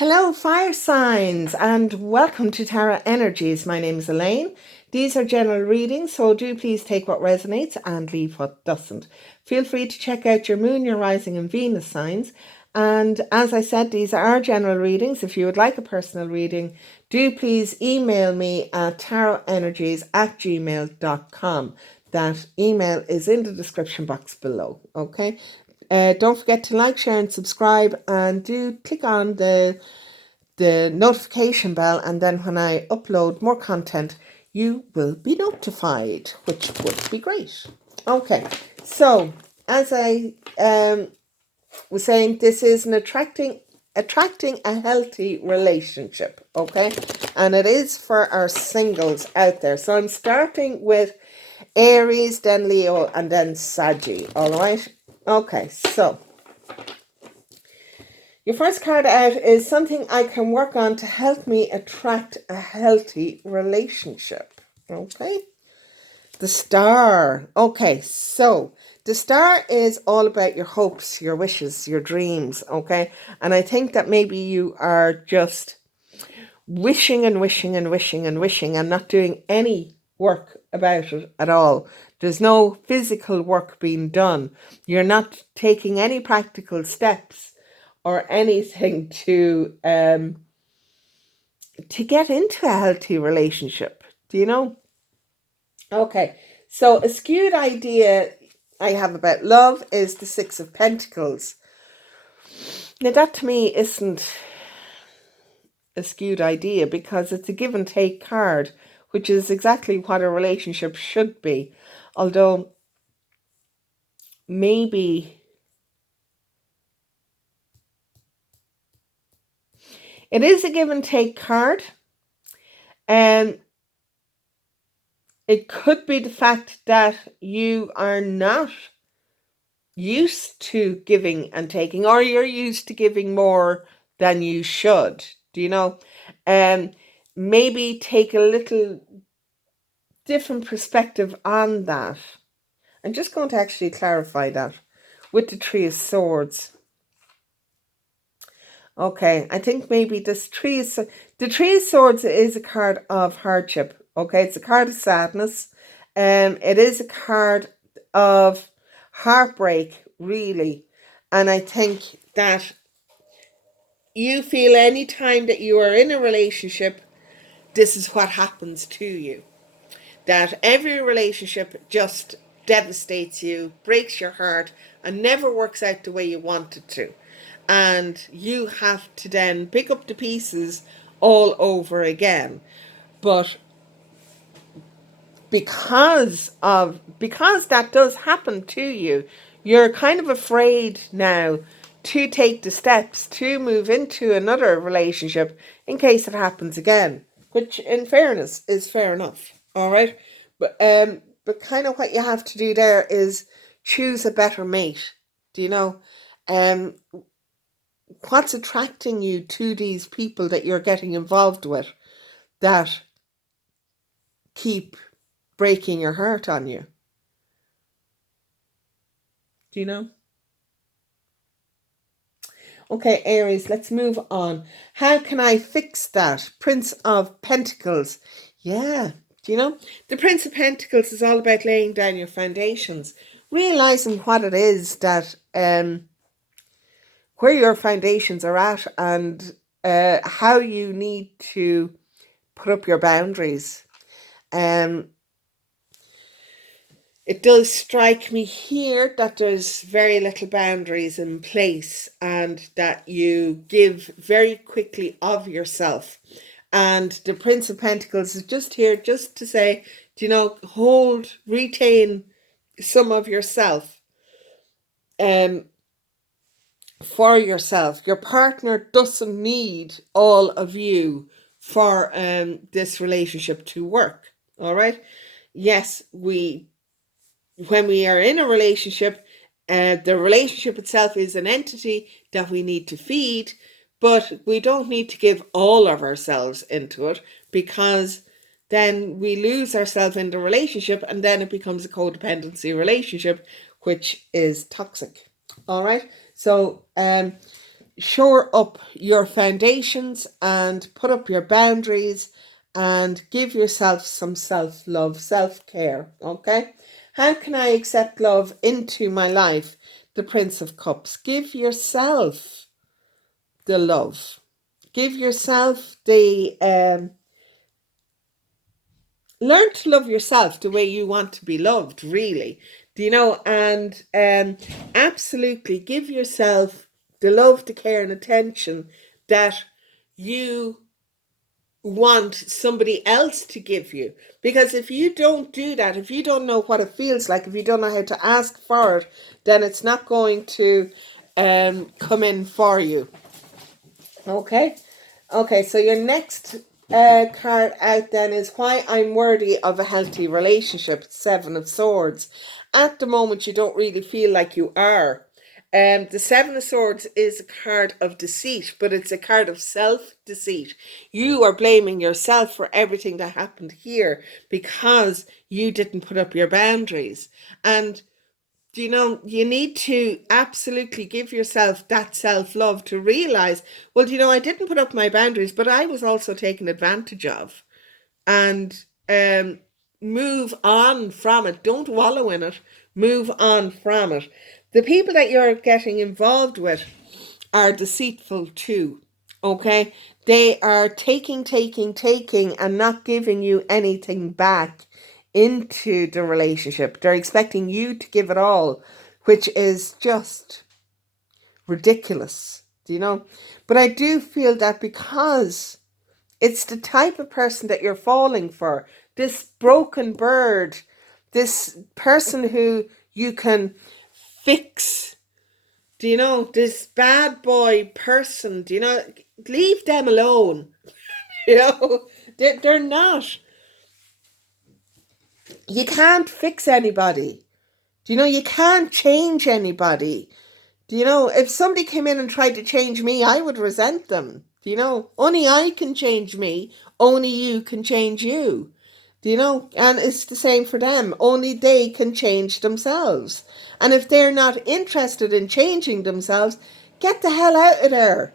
Hello, fire signs, and welcome to Tara Energies. My name is Elaine. These are general readings, so do please take what resonates and leave what doesn't. Feel free to check out your moon, your rising, and Venus signs. And as I said, these are general readings. If you would like a personal reading, do please email me at tarotenergies@gmail.com. That email is in the description box below, okay? Don't forget to like, share, and subscribe, and do click on the notification bell, and then when I upload more content, you will be notified, which would be great. Okay, so as I was saying, this is an attracting a healthy relationship, okay, and it is for our singles out there. So I'm starting with Aries, then Leo, and then Saggy. All right. Okay, so your first card out is something I can work on to help me attract a healthy relationship. Okay. The Star. Okay, so the Star is all about your hopes, your wishes, your dreams. Okay. And I think that maybe you are just wishing and wishing and wishing and wishing and not doing any work about it at all. There's no physical work being done. You're not taking any practical steps or anything to get into a healthy relationship. Do you know? Okay, so a skewed idea I have about love is the Six of Pentacles. Now that to me isn't a skewed idea because it's a give and take card, which is exactly what a relationship should be. Although maybe it is a give and take card, and it could be the fact that you are not used to giving and taking, or you're used to giving more than you should. Do you know? Maybe take a little different perspective on that. I'm just going to actually clarify that with the Three of Swords. Okay, I think maybe the Three of Swords is a card of hardship. Okay, it's a card of sadness. It is a card of heartbreak, really. And I think that you feel any time that you are in a relationship, this is what happens to you. That every relationship just devastates you, breaks your heart, and never works out the way you want it to. And you have to then pick up the pieces all over again. But because that does happen to you, you're kind of afraid now to take the steps to move into another relationship in case it happens again, which in fairness is fair enough. All right. But kind of what you have to do there is choose a better mate. Do you know? What's attracting you to these people that you're getting involved with that keep breaking your heart on you? Do you know? Okay, Aries, let's move on. How can I fix that? Prince of Pentacles. Yeah, do you know? The Prince of Pentacles is all about laying down your foundations, realizing what it is that where your foundations are at, and how you need to put up your boundaries. It does strike me here that there's very little boundaries in place and that you give very quickly of yourself. And the Prince of Pentacles is just here just to say, do you know, retain some of yourself for yourself. Your partner doesn't need all of you for this relationship to work. All right. Yes, when we are in a relationship, the relationship itself is an entity that we need to feed, but we don't need to give all of ourselves into it, because then we lose ourselves in the relationship and then it becomes a codependency relationship, which is toxic. All right. So shore up your foundations and put up your boundaries and give yourself some self-love, self-care, okay? How can I accept love into my life? The Prince of Cups. Give yourself the love. Give yourself the learn to love yourself the way you want to be loved, really. Do you know? And absolutely give yourself the love, the care, and attention that you want somebody else to give you. Because if you don't do that, if you don't know what it feels like, if you don't know how to ask for it, then it's not going to come in for you. Okay? Okay, so your next card out then is Why I'm Worthy of a Healthy Relationship, Seven of Swords. At the moment, you don't really feel like you are. The Seven of Swords is a card of deceit, but it's a card of self-deceit. You are blaming yourself for everything that happened here because you didn't put up your boundaries. And you know, you need to absolutely give yourself that self-love to realize, well, you know, I didn't put up my boundaries, but I was also taken advantage of. And move on from it. Don't wallow in it. Move on from it. The people that you're getting involved with are deceitful too. Okay? They are taking, and not giving you anything back into the relationship. They're expecting you to give it all, which is just ridiculous, do you know? But I do feel that because it's the type of person that you're falling for, this broken bird, this person who you can fix, do you know, this bad boy person, do you know, leave them alone. You know, they're not. You can't fix anybody. Do you know, you can't change anybody. Do you know, if somebody came in and tried to change me, I would resent them. Do you know, only I can change me. Only you can change you. Do you know? And it's the same for them. Only they can change themselves. And if they're not interested in changing themselves, get the hell out of there.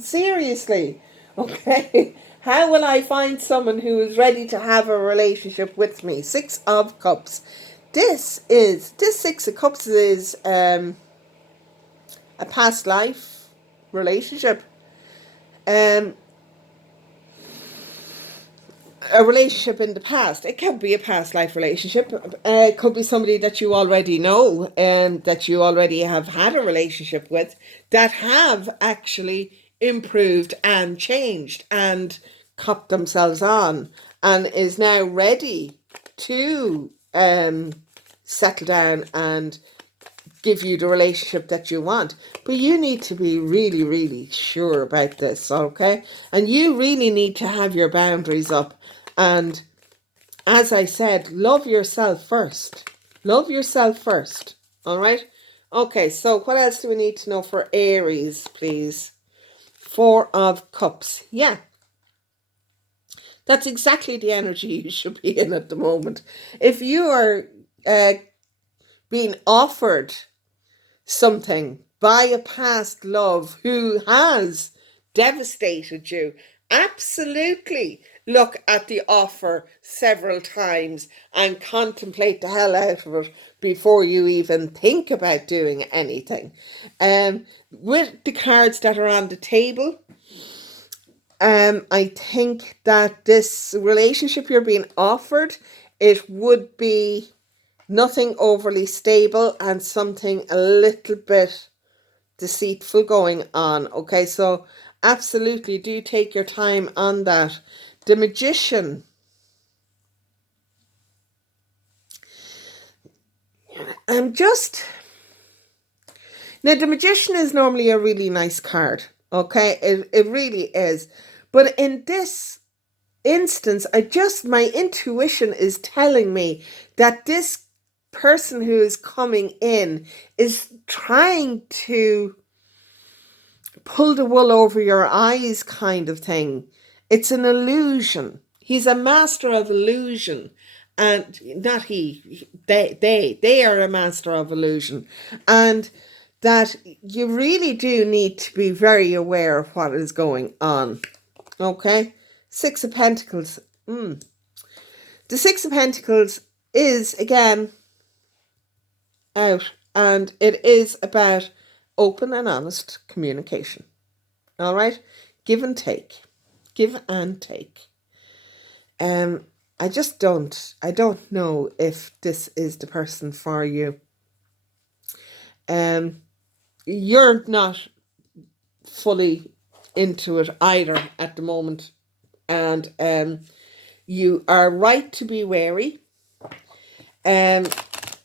Seriously. Okay. How will I find someone who is ready to have a relationship with me? Six of Cups. This Six of Cups is a past life relationship. A relationship in the past. It can be a past life relationship. It could be somebody that you already know and that you already have had a relationship with that have actually improved and changed and copped themselves on and is now ready to settle down and give you the relationship that you want. But you need to be really, really sure about this, okay? And you really need to have your boundaries up. And as I said, love yourself first. Love yourself first, all right? Okay, so what else do we need to know for Aries, please? Four of Cups. Yeah. That's exactly the energy you should be in at the moment. If you are being offered something by a past love who has devastated you, absolutely look at the offer several times and contemplate the hell out of it before you even think about doing anything. With the cards that are on the table, I think that this relationship you're being offered, it would be nothing overly stable and something a little bit deceitful going on. Okay, so absolutely do take your time on that. The Magician. Just now, the Magician is normally a really nice card. Okay, it really is. But in this instance, my intuition is telling me that this person who is coming in is trying to pull the wool over your eyes kind of thing. It's an illusion. He's a master of illusion. And not he, they are a master of illusion. And that you really do need to be very aware of what is going on. Okay? Six of Pentacles. The Six of Pentacles is, again, out. And it is about open and honest communication. All right? Give and take. Give and take. I don't know if this is the person for you. You're not fully into it either at the moment, and you are right to be wary. A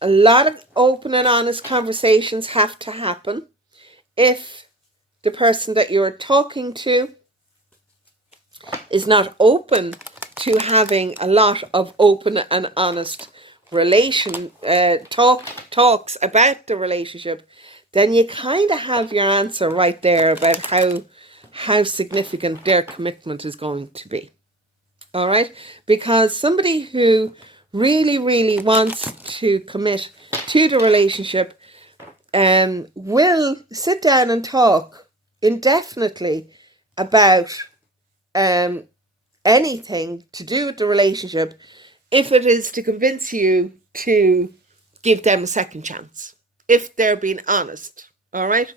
lot of open and honest conversations have to happen if the person that you're talking to is not open to having a lot of open and honest talks about the relationship. Then you kind of have your answer right there about how significant their commitment is going to be. All right? Because somebody who really, really wants to commit to the relationship will sit down and talk indefinitely about anything to do with the relationship if it is to convince you to give them a second chance, if they're being honest. All right?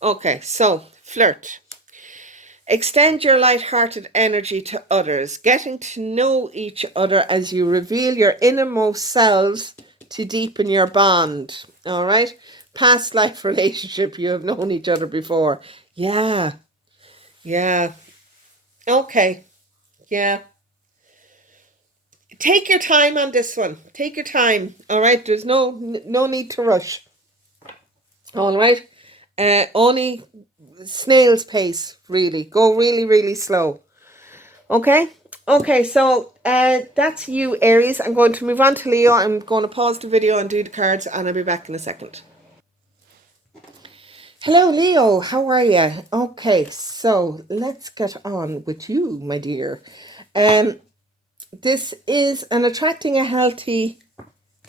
Okay, so flirt. Extend your light-hearted energy to others, getting to know each other as you reveal your innermost selves to deepen your bond. All right? Past life relationship, you have known each other before. Yeah. Okay. Yeah. Take your time on this one. Take your time. All right? There's no need to rush. All right? Only snail's pace, really. Go really, really slow. Okay? Okay, so that's you, Aries. I'm going to move on to Leo. I'm going to pause the video and do the cards, and I'll be back in a second. Hello, Leo. How are you? Okay, so let's get on with you, my dear. This is an attracting a healthy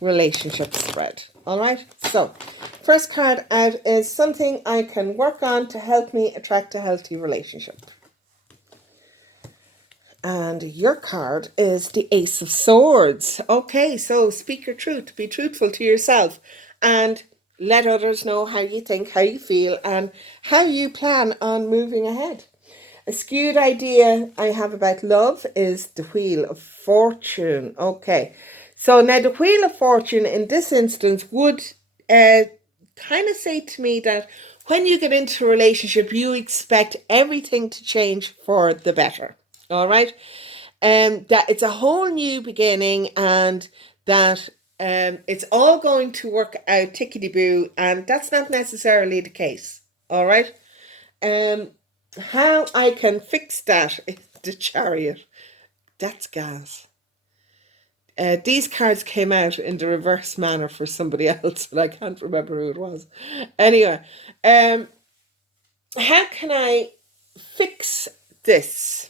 relationship spread. All right, so first card out is something I can work on to help me attract a healthy relationship. And your card is the Ace of Swords. Okay, so speak your truth. Be truthful to yourself and let others know how you think, how you feel, and how you plan on moving ahead. A skewed idea I have about love is the Wheel of Fortune. Okay, so now the Wheel of Fortune in this instance would kind of say to me that when you get into a relationship, you expect everything to change for the better. All right, that it's a whole new beginning, and that it's all going to work out tickety-boo, and that's not necessarily the case. All right, how I can fix that is the Chariot. That's gas. These cards came out in the reverse manner for somebody else, but I can't remember who it was. Anyway, how can I fix this?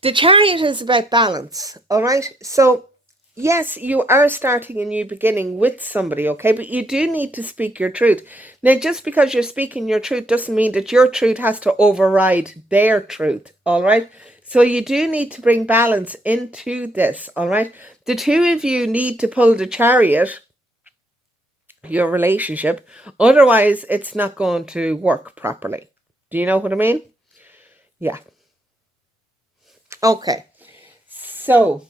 The Chariot is about balance, all right? So, yes, you are starting a new beginning with somebody, okay? But you do need to speak your truth. Now, just because you're speaking your truth doesn't mean that your truth has to override their truth, all right? So you do need to bring balance into this, all right? The two of you need to pull the Chariot, your relationship. Otherwise, it's not going to work properly. Do you know what I mean? Yeah. Okay. So,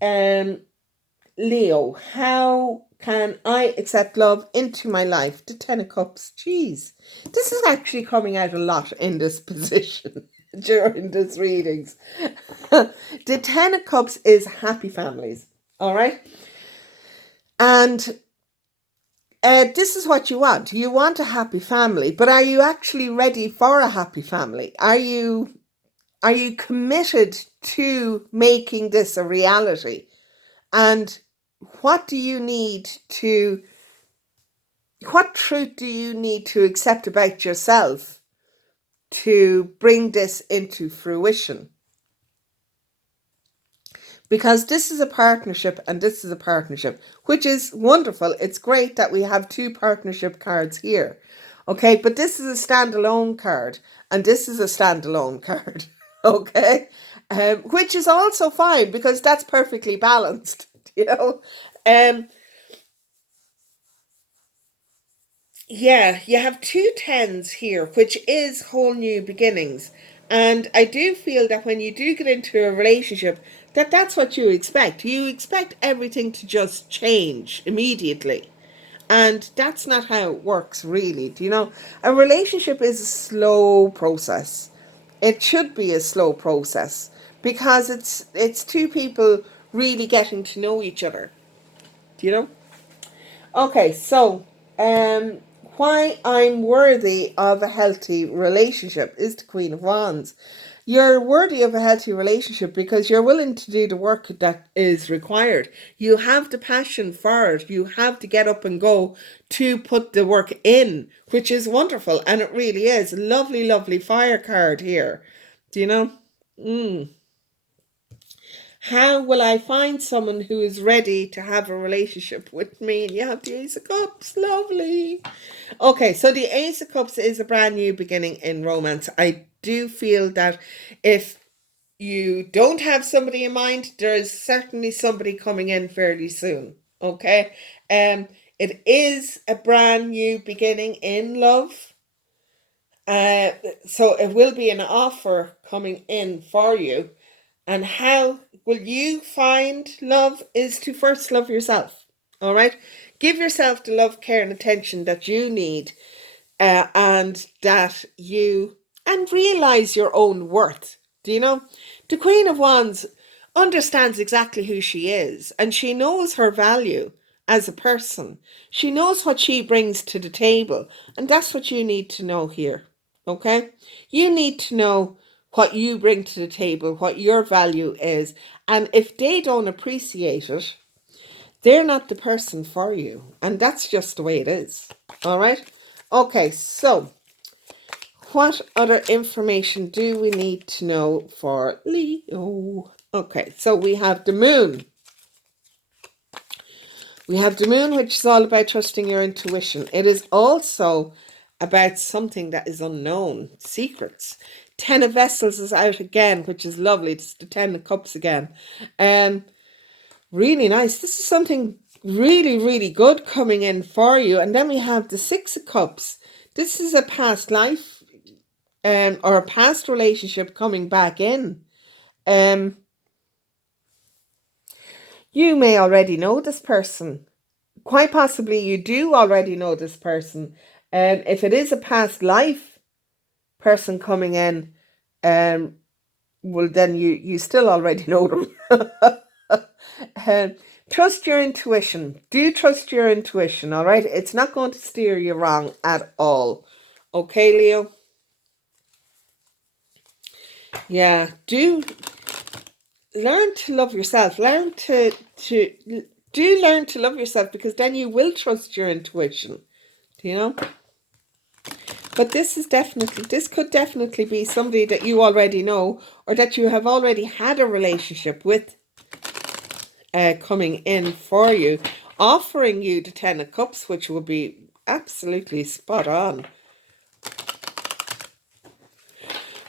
Leo, how can I accept love into my life? The Ten of Cups. Jeez. This is actually coming out a lot in this position during this readings. The Ten of Cups is happy families. All right. And this is what you want. You want a happy family, but are you actually ready for a happy family? Are you committed to making this a reality? And what truth do you need to accept about yourself to bring this into fruition? Because this is a partnership, and this is a partnership, which is wonderful. It's great that we have two partnership cards here. Okay, but this is a standalone card, and this is a standalone card. Okay, which is also fine because that's perfectly balanced. You know, um, yeah, you have two tens here, which is whole new beginnings. And I do feel that when you do get into a relationship, that's what you expect. You expect everything to just change immediately. And that's not how it works, really. Do you know? A relationship is a slow process. It should be a slow process because it's two people really getting to know each other. Do you know? Okay, so um, why I'm worthy of a healthy relationship is the Queen of Wands. You're worthy of a healthy relationship because you're willing to do the work that is required. You have the passion for it. You have to get up and go to put the work in, which is wonderful. And it really is. Lovely, lovely fire card here. Do you know? Mm. How will I find someone who is ready to have a relationship with me? And you have the Ace of Cups. Lovely. Okay, so the Ace of Cups is a brand new beginning in romance. I do feel that if you don't have somebody in mind, there is certainly somebody coming in fairly soon. Okay. It is a brand new beginning in love. So it will be an offer coming in for you. And how will you find love is to first love yourself. All right. Give yourself the love, care, and attention that you need, and that you and realize your own worth. Do you know? The Queen of Wands understands exactly who she is, and she knows her value as a person. She knows what she brings to the table, and that's what you need to know here. Okay? You need to know what you bring to the table, what your value is, and if they don't appreciate it, they're not the person for you. And that's just the way it is. All right? Okay, so what other information do we need to know for Leo? Okay, so we have the moon. We have the moon, which is all about trusting your intuition. It is also about something that is unknown, secrets. Ten of Vessels is out again, which is lovely. It's the Ten of Cups again. Really nice. This is something really, really good coming in for you. And then we have the Six of Cups. This is a past life or a past relationship coming back in. You may already know this person. Quite possibly you do already know this person. If it is a past life person coming in, well, then you still already know them. Trust your intuition. Do trust your intuition, all right? It's not going to steer you wrong at all. Okay, Leo? Yeah, do learn to love yourself. Learn to learn to love yourself, because then you will trust your intuition. Do you know? But this could definitely be somebody that you already know, or that you have already had a relationship with, coming in for you, offering you the Ten of Cups, which would be absolutely spot on.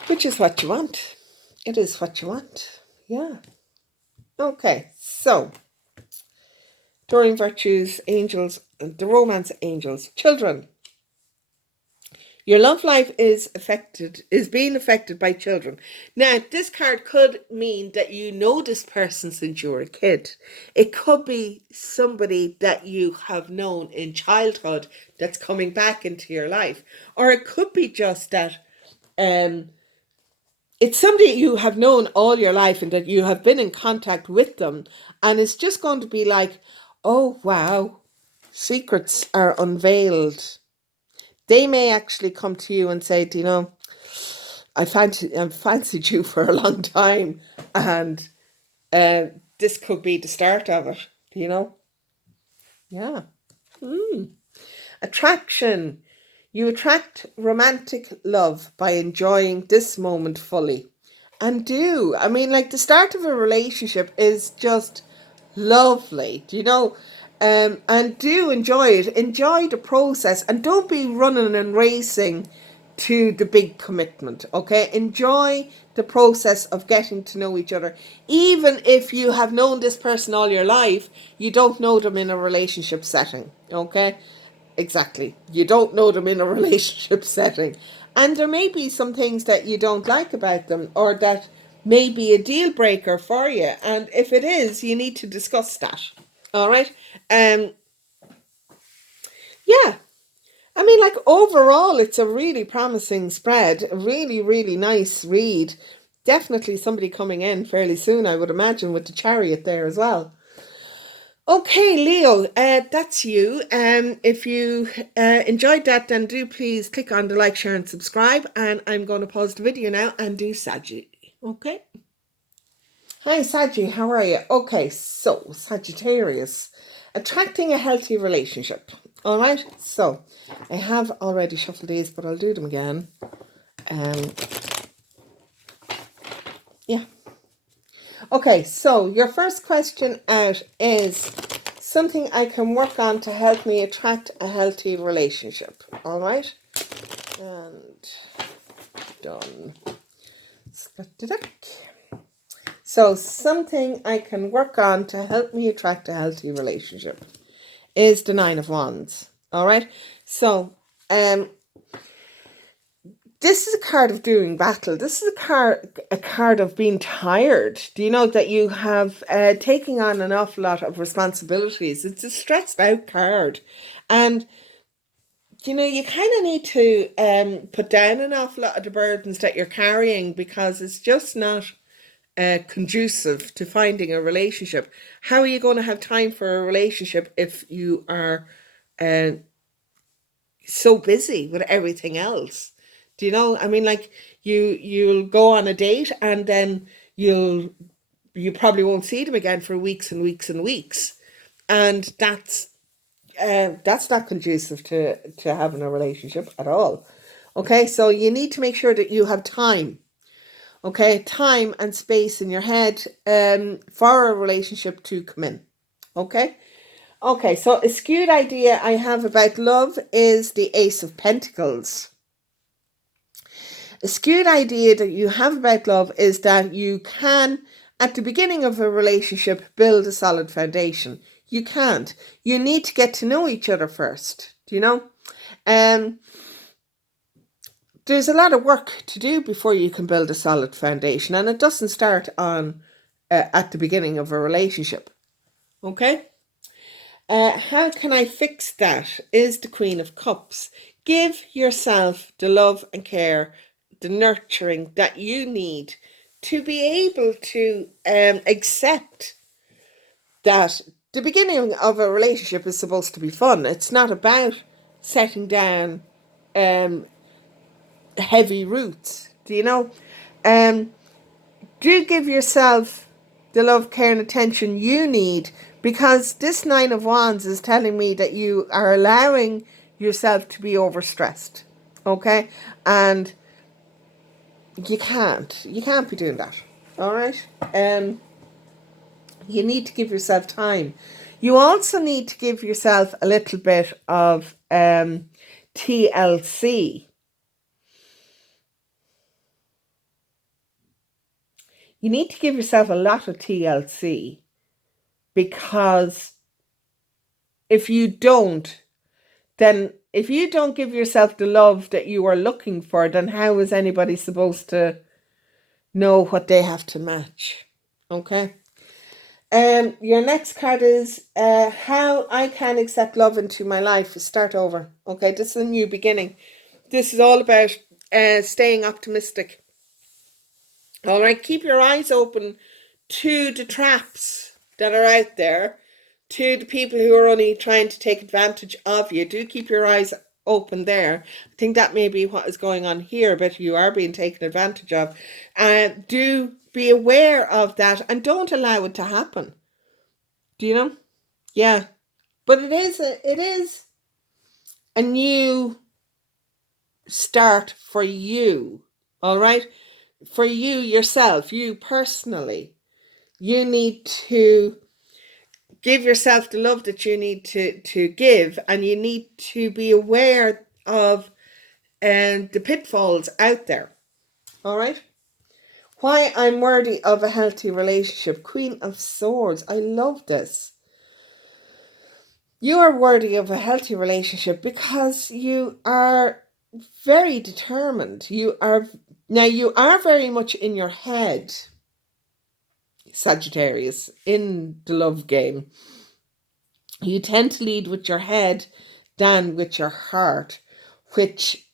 Which is what you want. It is what you want. Yeah. Okay, so Doreen Virtues, angels, the romance angels, children. Your love life is being affected by children. Now, this card could mean that you know this person since you were a kid. It could be somebody that you have known in childhood that's coming back into your life. Or it could be just that it's somebody you have known all your life and that you have been in contact with them. And it's just going to be like, oh, wow, secrets are unveiled. They may actually come to you and say, you know, I've fancied you for a long time, and this could be the start of it, you know? Yeah. Attraction. You attract romantic love by enjoying this moment fully. And like, the start of a relationship is just lovely. Do you know? And do enjoy it. Enjoy the process, and don't be running and racing to the big commitment. Okay, enjoy the process of getting to know each other. Even if you have known this person all your life, you don't know them in a relationship setting. Okay, exactly, you don't know them in a relationship setting, and there may be some things that you don't like about them, or that may be a deal breaker for you, and if it is, you need to discuss that. All right. Yeah, I mean, like, overall, it's a really promising spread. A really, really nice read. Definitely somebody coming in fairly soon, I would imagine, with the Chariot there as well. Okay, Leo, that's you. If you enjoyed that, then do please click on the like, share, and subscribe. And I'm going to pause the video now and do Saggy. Okay. Hi, Saggy. How are you? Okay, so Sagittarius, attracting a healthy relationship. All right. So I have already shuffled these, but I'll do them again. Yeah. Okay, so your first question out is something I can work on to help me attract a healthy relationship. All right. And done. Split the deck. So something I can work on to help me attract a healthy relationship is the Nine of Wands. All right. So this is a card of doing battle. This is a card of being tired. Do you know that you have taking on an awful lot of responsibilities? It's a stressed out card. And, you know, you kind of need to put down an awful lot of the burdens that you're carrying, because it's just not conducive to finding a relationship. How are you going to have time for a relationship if you are so busy with everything else? Do you know? I mean, like, you'll go on a date, and then you probably won't see them again for weeks and weeks and weeks, and that's not conducive to having a relationship at all. Okay, so you need to make sure that you have time. Okay, time and space in your head for a relationship to come in. Okay. Okay, so a skewed idea I have about love is the Ace of Pentacles. A skewed idea that you have about love is that you can, at the beginning of a relationship, build a solid foundation. You can't. You need to get to know each other first. Do you know? There's a lot of work to do before you can build a solid foundation, and it doesn't start on at the beginning of a relationship. Okay? How can I fix that? Is the Queen of Cups. Give yourself the love and care, the nurturing that you need to be able to accept that the beginning of a relationship is supposed to be fun. It's not about setting down heavy roots. Do you know? Do give yourself the love, care, and attention you need, because this Nine of Wands is telling me that you are allowing yourself to be overstressed. Okay? And you can't be doing that. All right? You need to give yourself time. You also need to give yourself a little bit of TLC. You need to give yourself a lot of TLC, because if you don't give yourself the love that you are looking for, then how is anybody supposed to know what they have to match? Okay. Your next card is how I can accept love into my life. Start over. Okay, this is a new beginning. This is all about staying optimistic. All right, keep your eyes open to the traps that are out there, to the people who are only trying to take advantage of you. Do keep your eyes open there. I think that may be what is going on here, but you are being taken advantage of. Do be aware of that, and don't allow it to happen. Do you know? Yeah. But it is a new start for you. All right? For you yourself, you personally. You need to give yourself the love that you need to give, and you need to be aware of the pitfalls out there. All right. Why I'm worthy of a healthy relationship. Queen of Swords. I love this. You are worthy of a healthy relationship because you are very determined. You are very much in your head, Sagittarius, in the love game. You tend to lead with your head than with your heart, which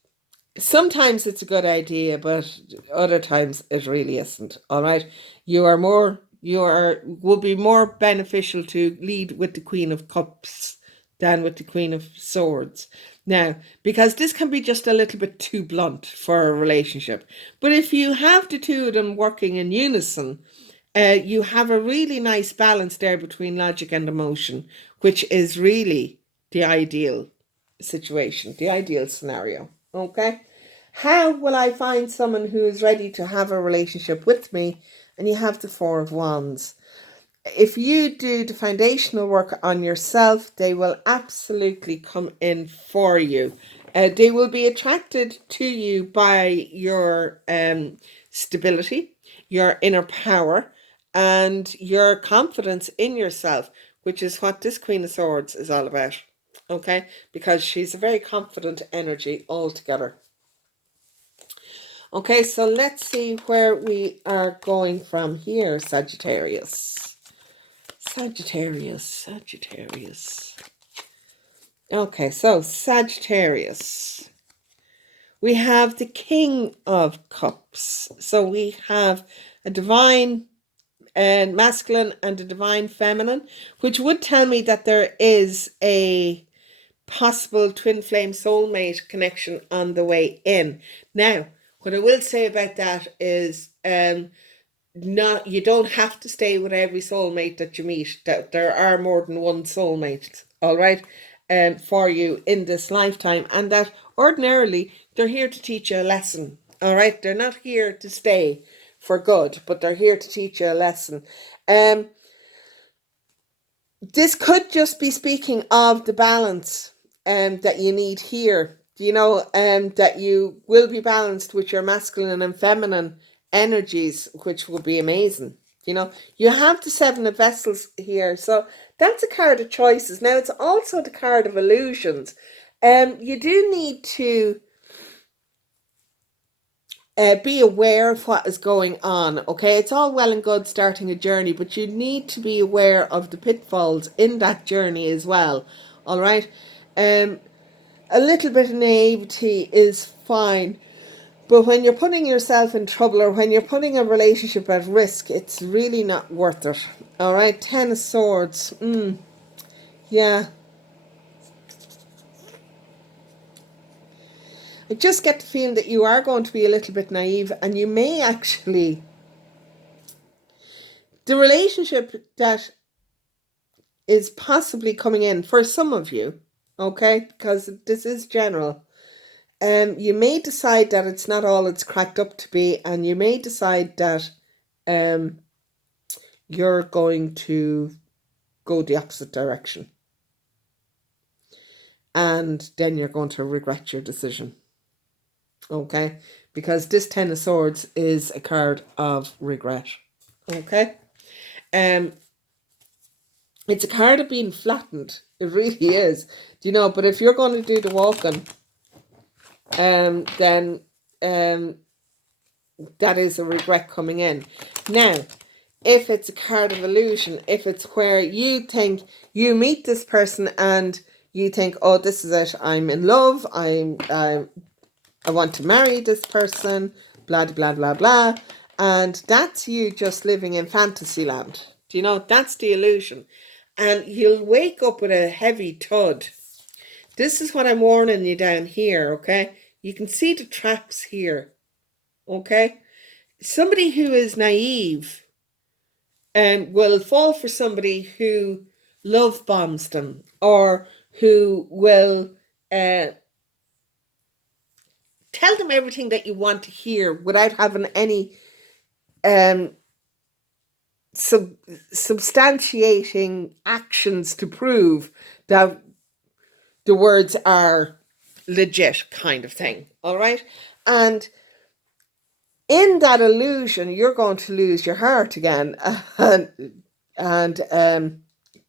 sometimes it's a good idea, but other times it really isn't. All right. Would be more beneficial to lead with the Queen of Cups than with the Queen of Swords. Now, because this can be just a little bit too blunt for a relationship. But if you have the two of them working in unison, you have a really nice balance there between logic and emotion, which is really the ideal situation, the ideal scenario. Okay. How will I find someone who is ready to have a relationship with me? And you have the Four of Wands. If you do the foundational work on yourself, they will absolutely come in for you. They will be attracted to you by your stability, your inner power, and your confidence in yourself, which is what this Queen of Swords is all about. Okay, because she's a very confident energy altogether. Okay, so let's see where we are going from here, Sagittarius. Sagittarius. Okay, so Sagittarius. We have the King of Cups. So we have a divine and masculine and a divine feminine, which would tell me that there is a possible twin flame soulmate connection on the way in. Now, what I will say about that is you don't have to stay with every soulmate that you meet. That there are more than one soulmate, all right, for you in this lifetime, and that ordinarily they're here to teach you a lesson. All right, they're not here to stay for good, but they're here to teach you a lesson. This could just be speaking of the balance that you need here. That you will be balanced with your masculine and feminine energies, which will be amazing. You have the Seven of Vessels here, so that's a card of choices. Now, it's also the card of illusions. You do need to be aware of what is going on. Okay, it's all well and good starting a journey, but you need to be aware of the pitfalls in that journey as well. All right, a little bit of naivety is fine, but when you're putting yourself in trouble or when you're putting a relationship at risk, it's really not worth it. All right, Ten of Swords. Yeah. I just get the feeling that you are going to be a little bit naive, and you may actually... The relationship that is possibly coming in for some of you, okay, because this is general, you may decide that it's not all it's cracked up to be, and you may decide that you're going to go the opposite direction, and then you're going to regret your decision. Okay, because this Ten of Swords is a card of regret. Okay, it's a card of being flattened. It really is. But if you're going to do the walking, then that is a regret coming in. Now, if it's a card of illusion, if it's where you think you meet this person and you think, oh, this is it, I'm in love, I want to marry this person, blah, blah, blah, blah, and that's you just living in fantasy land. That's the illusion. And you'll wake up with a heavy thud. This is what I'm warning you down here, okay? You can see the traps here, okay? Somebody who is naive will fall for somebody who love bombs them, or who will tell them everything that you want to hear without having any substantiating actions to prove that the words are legit, kind of thing. All right. And in that illusion, you're going to lose your heart again and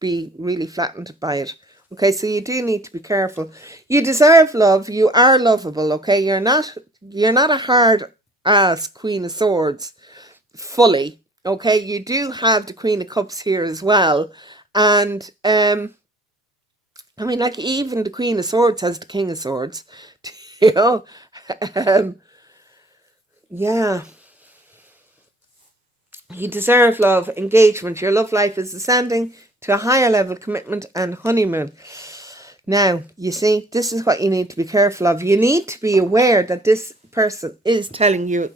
be really flattened by it. Okay, so you do need to be careful. You deserve love. You are lovable. Okay, you're not a hard ass Queen of Swords fully. Okay, you do have the Queen of Cups here as well, and I mean, like, even the Queen of Swords has the King of Swords. You know, um, yeah. You deserve love, engagement. Your love life is ascending to a higher level commitment and honeymoon. Now, you see, this is what you need to be careful of. You need to be aware that this person is telling you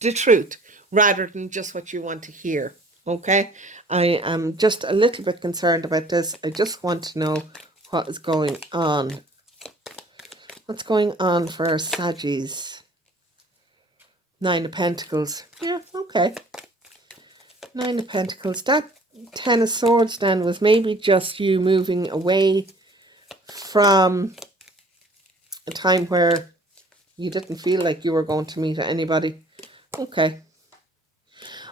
the truth rather than just what you want to hear. Okay? I am just a little bit concerned about this. I just want to know what is going on. What's going on for our Saggies? Nine of Pentacles. Yeah, okay. Nine of Pentacles. That Ten of Swords then was maybe just you moving away from a time where you didn't feel like you were going to meet anybody. Okay.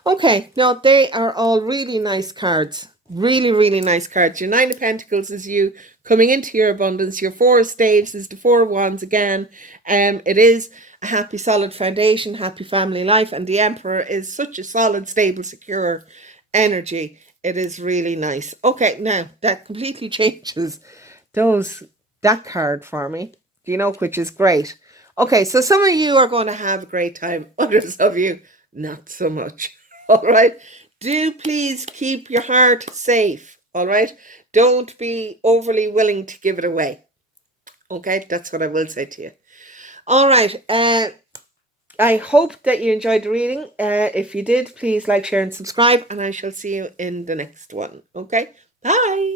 Okay, no, they are all really nice cards. Really, really nice cards. Your Nine of Pentacles is you coming into your abundance. Your Four of Staves is the Four of Wands again. It is a happy, solid foundation, happy family life. And the Emperor is such a solid, stable, secure energy. It is really nice. Okay, now that completely changes that card for me, which is great. Okay, so some of you are going to have a great time. Others of you, not so much. All right. Do please keep your heart safe. All right. Don't be overly willing to give it away. Okay. That's what I will say to you. All right. I hope that you enjoyed the reading. If you did, please like, share, and subscribe. And I shall see you in the next one. Okay. Bye.